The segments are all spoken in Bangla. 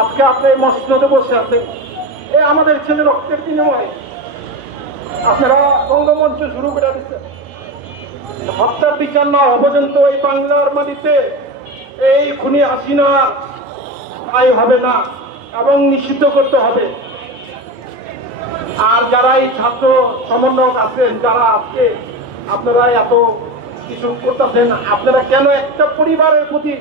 আজকে আপনি মসনদে বসে আছেন, এ আমাদের ছেলে রক্তের বিনিময়ে আপনারা বঙ্গমঞ্চ শুরু করে দিচ্ছেন। হত্যার বিচার না হওয়া পর্যন্ত এই বাংলার মাটিতে এই খুনি হাসিনা ঠাঁই হবে না এবং নিষিদ্ধ করতে হবে। আর যারা এই ছাত্র সমন্বয়ক আছেন, যারা আজকে আপনারা এত কিছু করতেছেন, আপনারা কেন একটা পরিবারের প্রতি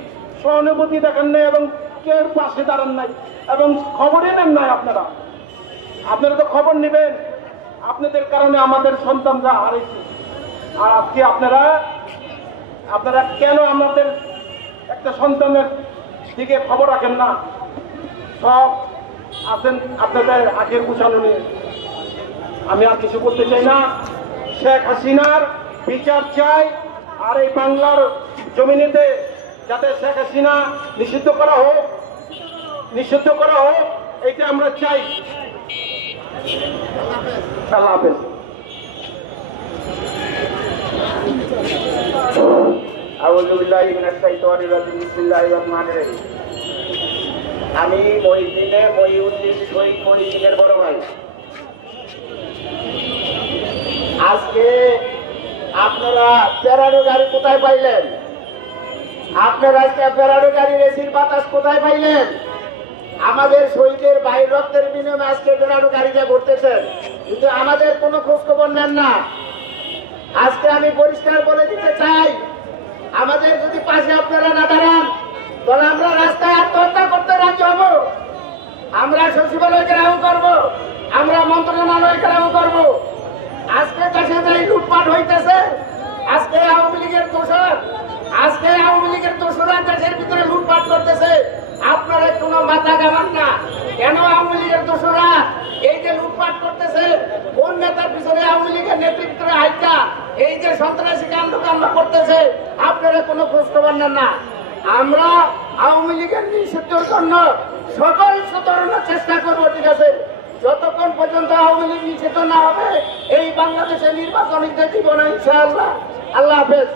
সহানুভূতি দেখেন নাই এবং কেউ পাশে দাঁড়ান নাই এবং খবরই নেন নাই? আপনারা তো খবর নেবেন। আপনাদের কারণে আমাদের সন্তানরা হারিয়েছে। আর আজকে আপনারা কেন আমাদের একটা সন্তানের দিকে খবর রাখেন না? সব আছেন আপনাদের আখের গুছানো নিয়ে। আমি আর কিছু বলতে চাই না। শেখ হাসিনার বিচার চাই। আর এই বাংলার জমিনেতে যাতে শেখ হাসিনা নিষিদ্ধ করা হোক, এইটা আমরা চাই। আল্লাহ হাফেজ। আমি মহিউদ্দিন শহীদ মহিউদ্দিনের বড় ভাই। আজকে আপনারা প্যারাডো গাড়ি কোথায় পাইলেন? আপনারা আজকে প্যারাডো গাড়ির এসির বাতাস কোথায় পাইলেন? আমাদের শহীদের ভাই রক্তের বিনিময়ে আজকে প্যারাডো গাড়িতে ঘুরতেছেন, কিন্তু আমাদের কোনো খোঁজ খবর নেন না। আজকে আমি পরিষ্কার বলে দিতে চাই, আমাদের যদি পাশে আপনারা না দাঁড়ান তাহলে আমরা রাস্তায় আত্মহত্যা করতে রাজি হব। আমরা সচিবালয় ঘেরাও করব, আমরা মন্ত্রণালয় ঘেরাও করব। আজকে দেশে যে লুটপাট হইতেছে, আজকে আওয়ামী লীগের দোষরা দেশের ভিতরে লুটপাট করতেছে। আপনারা কোনো মাথা ঘামান না কেন? আওয়ামী লীগের দোষরা এই যে লুটপাট করতেছে, কোন নেতার পিছনে আওয়ামী লীগের নেতৃত্বে হাইটা এই যে সন্ত্রাসী কাণ্ড করতেছে, আপনারা কোনো খোঁজ খবর নেন না। আমরা আওয়ামী লীগের নিষিদ্ধের জন্য সকল সতর্কতার চেষ্টা করবো, ঠিক আছে? যতক্ষণ পর্যন্ত আওয়ামী লীগ নিষিদ্ধ না হবে এই বাংলাদেশে নির্বাচন দিতে দিব না, ইনশাআল্লাহ। আল্লাহ হাফেজ।